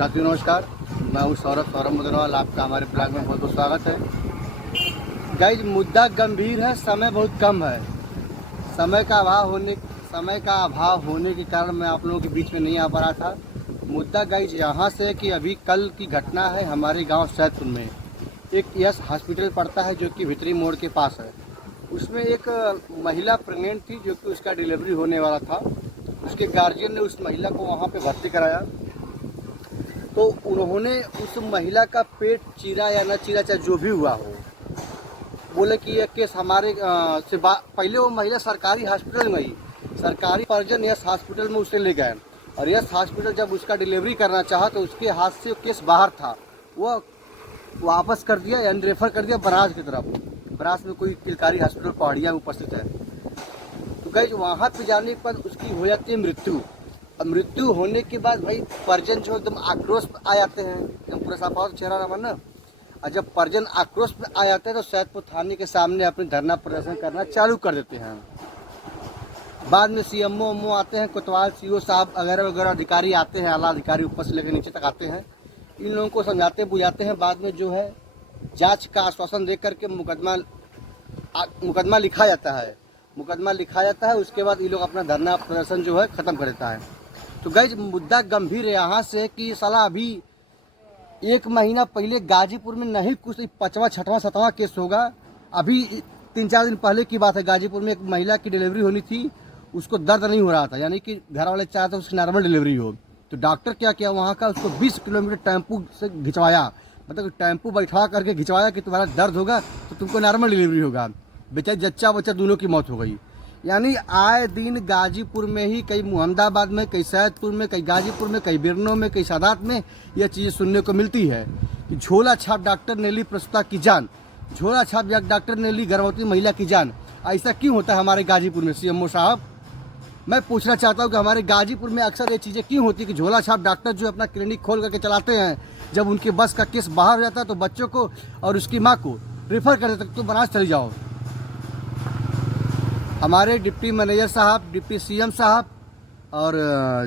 साथियों नमस्कार, मैं हूं सौरभ मुदनवाल। आपका हमारे ब्लॉग में बहुत बहुत स्वागत है। गाइज, मुद्दा गंभीर है, समय बहुत कम है। समय का अभाव होने के कारण मैं आप लोगों के बीच में नहीं आ पा रहा था। मुद्दा गाइज यहाँ से है कि अभी कल की घटना है हमारे गांव सैदपुर में। एक यस हॉस्पिटल पड़ता है जो कि भितरी मोड़ के पास है। उसमें एक महिला प्रेग्नेंट थी जो कि उसका डिलीवरी होने वाला था। उसके गार्जियन ने उस महिला को वहाँ पे भर्ती कराया, तो उन्होंने उस महिला का पेट चीरा या न चीरा, चाहे जो भी हुआ हो, बोले कि यह केस हमारे पहले वो महिला सरकारी हॉस्पिटल में ही, सरकारी परिजन यस हॉस्पिटल में उसे ले गए और यस हॉस्पिटल जब उसका डिलीवरी करना चाहा तो उसके हाथ से केस बाहर था, वह वापस कर दिया यानी रेफर कर दिया बनारस की तरफ। बनारस में कोई किलकारी हॉस्पिटल पहाड़िया में उपस्थित है। तो गई वहाँ पे जाने पर उसकी हो जाती है मृत्यु। अब मृत्यु होने के बाद भाई परिजन जो एकदम आक्रोश में आ जाते हैं, एकदम पूरा साफा चेहरा रहा ना। और जब परिजन आक्रोश में आ जाते हैं तो सैदपुर थाने के सामने अपने धरना प्रदर्शन करना चालू कर देते हैं। बाद में सीएमओ आते हैं, कोतवाल सीओ साहब वगैरह वगैरह अधिकारी आते हैं, आला अधिकारी ऊपर से लेकर नीचे तक आते हैं। इन लोगों को समझाते बुझाते हैं। बाद में जो है जांच का आश्वासन दे करके मुकदमा लिखा जाता है। उसके बाद ये लोग अपना धरना प्रदर्शन जो है ख़त्म कर देता है। तो गाइस, मुद्दा गंभीर यहाँ से है कि साला अभी 1 महीना पहले गाजीपुर में नहीं कुछ 5वां 6वां 7वां केस होगा। अभी 3-4 दिन पहले की बात है, गाजीपुर में एक महिला की डिलीवरी होनी थी, उसको दर्द नहीं हो रहा था, यानी कि घर वाले चाहते उसकी नॉर्मल डिलीवरी हो। तो डॉक्टर क्या किया वहाँ का, उसको 20 किलोमीटर टेम्पू से घिंचवाया, मतलब टेम्पू बैठा करके घिंचवाया कि तुम्हारा दर्द होगा तो तुमको नॉर्मल डिलीवरी होगा। बेचारी जच्चा बच्चा दोनों की मौत हो गई। यानी आए दिन गाजीपुर में ही, कई मुहम्मदाबाद में, कई सैदपुर में, कई गाजीपुर में, कई बिरनों में, कई सादात में यह चीज़ें सुनने को मिलती है कि झोला छाप डॉक्टर ने ली प्रसूता की जान, झोला छाप डॉक्टर ने ली गर्भवती महिला की जान। ऐसा क्यों होता है हमारे गाजीपुर में? सीएमओ साहब, मैं पूछना चाहता हूँ कि हमारे गाजीपुर में अक्सर ये चीज़ें क्यों होती है कि झोला छाप डॉक्टर जो अपना क्लिनिक खोल करके चलाते हैं, जब उनके बस का केस बाहर हो जाता है तो बच्चों को और उसकी माँ को रेफर कर देते, तो बनारस चली जाओ। हमारे डिप्टी मैनेजर साहब, डिप्टी सीएम साहब और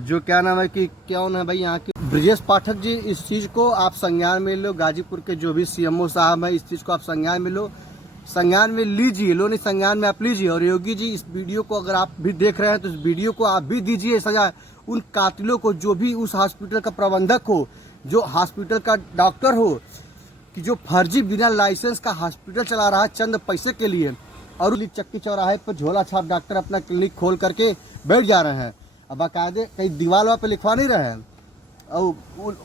जो क्या नाम है कि कौन है भाई यहाँ के ब्रजेश पाठक जी, इस चीज़ को आप संज्ञान में लो। गाजीपुर के जो भी सीएमओ साहब हैं, इस चीज़ को आप संज्ञान में लो, संज्ञान में लीजिए। लो नहीं, संज्ञान में आप लीजिए। और योगी जी, इस वीडियो को अगर आप भी देख रहे हैं तो इस वीडियो को आप भी दीजिए सजा उन कातिलों को, जो भी उस हॉस्पिटल का प्रबंधक हो, जो हॉस्पिटल का डॉक्टर हो, कि जो फर्जी बिना लाइसेंस का हॉस्पिटल चला रहा है चंद पैसे के लिए, और चक्की चौराहे पर झोला छाप डॉक्टर अपना क्लिनिक खोल करके बैठ जा रहे हैं। अब बाकायदे कहीं दीवार पे लिखवा नहीं रहे हैं और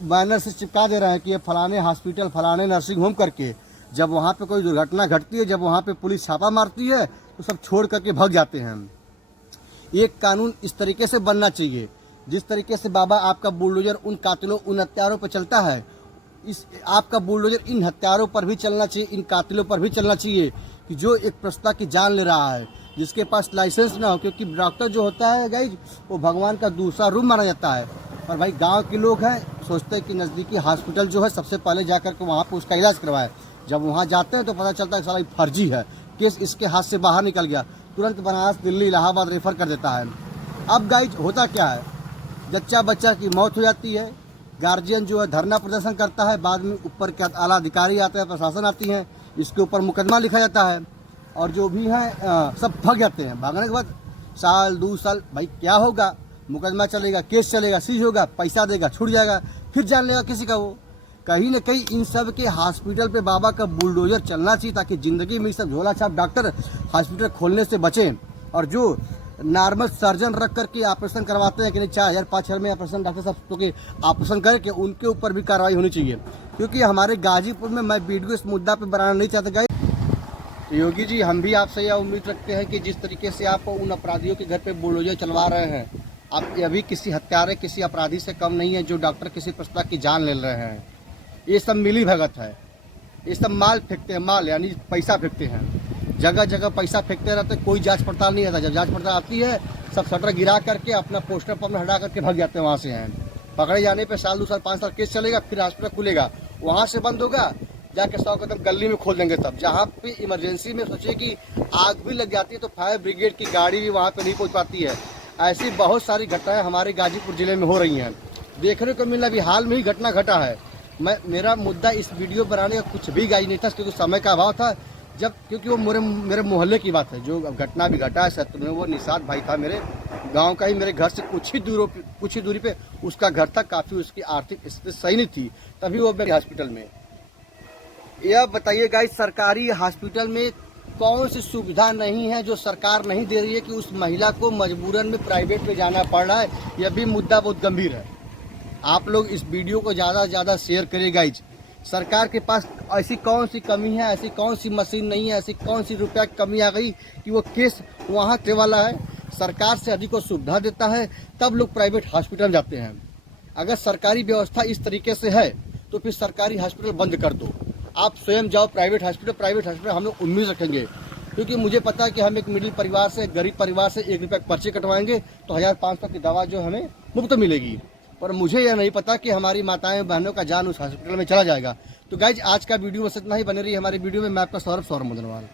बैनर से चिपका दे रहे हैं कि ये फलाने हॉस्पिटल, फलाने नर्सिंग होम करके। जब वहाँ पे कोई दुर्घटना घटती है, जब वहाँ पे पुलिस छापा मारती है तो सब छोड़ करके भाग जाते हैं। एक कानून इस तरीके से बनना चाहिए, जिस तरीके से बाबा आपका बुलडोजर उन कातिलों, उन हत्यारों पर चलता है, इस आपका बुलडोजर इन हत्यारों पर भी चलना चाहिए, इन कातिलों पर भी चलना चाहिए कि जो एक प्रसूता की जान ले रहा है, जिसके पास लाइसेंस ना हो। क्योंकि डॉक्टर जो होता है गाइज, वो भगवान का दूसरा रूप माना जाता है। और भाई गांव के लोग हैं, सोचते हैं कि नज़दीकी हॉस्पिटल जो है सबसे पहले जाकर के वहाँ पर उसका इलाज करवाए। जब वहाँ जाते हैं तो पता चलता है साला फर्जी है, केस इसके हाथ से बाहर निकल गया, तुरंत बनारस, दिल्ली, इलाहाबाद रेफर कर देता है। अब गाइज होता क्या है, जच्चा बच्चा की मौत हो जाती है, गार्जियन जो है धरना प्रदर्शन करता है, बाद में ऊपर के आला अधिकारी आते हैं, प्रशासन आती है, इसके ऊपर मुकदमा लिखा जाता है और जो भी हैं सब भाग जाते हैं। भागने के बाद साल 2 साल भाई क्या होगा, मुकदमा चलेगा, केस चलेगा, सीज होगा, पैसा देगा, छूट जाएगा, फिर जान लेगा किसी का वो। कहीं न कहीं इन सब के हॉस्पिटल पे बाबा का बुलडोजर चलना चाहिए, ताकि ज़िंदगी में सब झोला छाप डॉक्टर हॉस्पिटल खोलने से बचें। और जो नॉर्मल सर्जन रख करके ऑपरेशन करवाते हैं कि नहीं, 4,000-5,000 में ऑपरेशन डॉक्टर साहब तो के ऑपरेशन करके उनके ऊपर भी कार्रवाई होनी चाहिए। क्योंकि हमारे गाजीपुर में, मैं वीडियो इस मुद्दा पे बनाना नहीं चाहता गाइस। योगी जी, हम भी आपसे यह उम्मीद रखते हैं कि जिस तरीके से आप उन अपराधियों के घर पे बुलडोजर चलवा रहे हैं, आप अभी किसी हत्यारे, किसी अपराधी से कम नहीं है जो डॉक्टर किसी प्रसूता की जान ले रहे हैं। ये सब मिली भगत है, ये सब माल फेंकते हैं, माल यानी पैसा फेंकते हैं, जगह जगह पैसा फेंकते रहते, कोई जांच पड़ताल नहीं आता। जब जांच पड़ताल आती है सब शटर गिरा करके अपना पोस्टर पर हटा करके भाग जाते हैं वहाँ से हैं। पकड़े जाने पे साल 2 साल 5 साल केस चलेगा, फिर हॉस्पिटल खुलेगा, वहाँ से बंद होगा, जाके 100 कदम गली में खोल देंगे। तब जहाँ पे इमरजेंसी में सोचिए कि आग भी लग जाती है तो फायर ब्रिगेड की गाड़ी भी वहाँ पे नहीं पहुँच पाती है। ऐसी बहुत सारी घटनाएं हमारे गाजीपुर ज़िले में हो रही हैं। देखने को मिला। अभी हाल में ही घटना घटा है। मेरा मुद्दा इस वीडियो बनाने का कुछ भी गाइड नहीं था, क्योंकि समय का अभाव था। क्योंकि वो मेरे मोहल्ले की बात है, जो घटना भी घटा है सत्र में, वो निषाद भाई था, मेरे गांव का ही, मेरे घर से कुछ ही दूरी पे उसका घर था। काफ़ी उसकी आर्थिक स्थिति सही नहीं थी, तभी वो मेरे हॉस्पिटल में। यह बताइए गाइस, सरकारी हॉस्पिटल में कौन सी सुविधा नहीं है जो सरकार नहीं दे रही है कि उस महिला को मजबूरन में प्राइवेट में जाना पड़ रहा है। यह भी मुद्दा बहुत गंभीर है। आप लोग इस वीडियो को ज़्यादा से ज़्यादा शेयर करिए गाइज। सरकार के पास ऐसी कौन सी कमी है, ऐसी कौन सी मशीन नहीं है, ऐसी कौन सी रुपया की कमी आ गई कि वो केस वहाँ के वाला है। सरकार से अधिक को सुविधा देता है, तब लोग प्राइवेट हॉस्पिटल जाते हैं। अगर सरकारी व्यवस्था इस तरीके से है तो फिर सरकारी हॉस्पिटल बंद कर दो, आप स्वयं जाओ प्राइवेट हॉस्पिटल हम लोग उम्मीद रखेंगे। क्योंकि मुझे पता है कि हम एक मिडिल परिवार से, गरीब परिवार से 1 रुपये पर्चे कटवाएंगे तो 1500 की दवा जो हमें मुफ्त मिलेगी। पर मुझे यह नहीं पता कि हमारी माताएं बहनों का जान उस हॉस्पिटल में चला जाएगा। तो गाइज, आज का वीडियो बस इतना ही। बने रही हमारे वीडियो में। मैं आपका सौरभ मुदनवाल।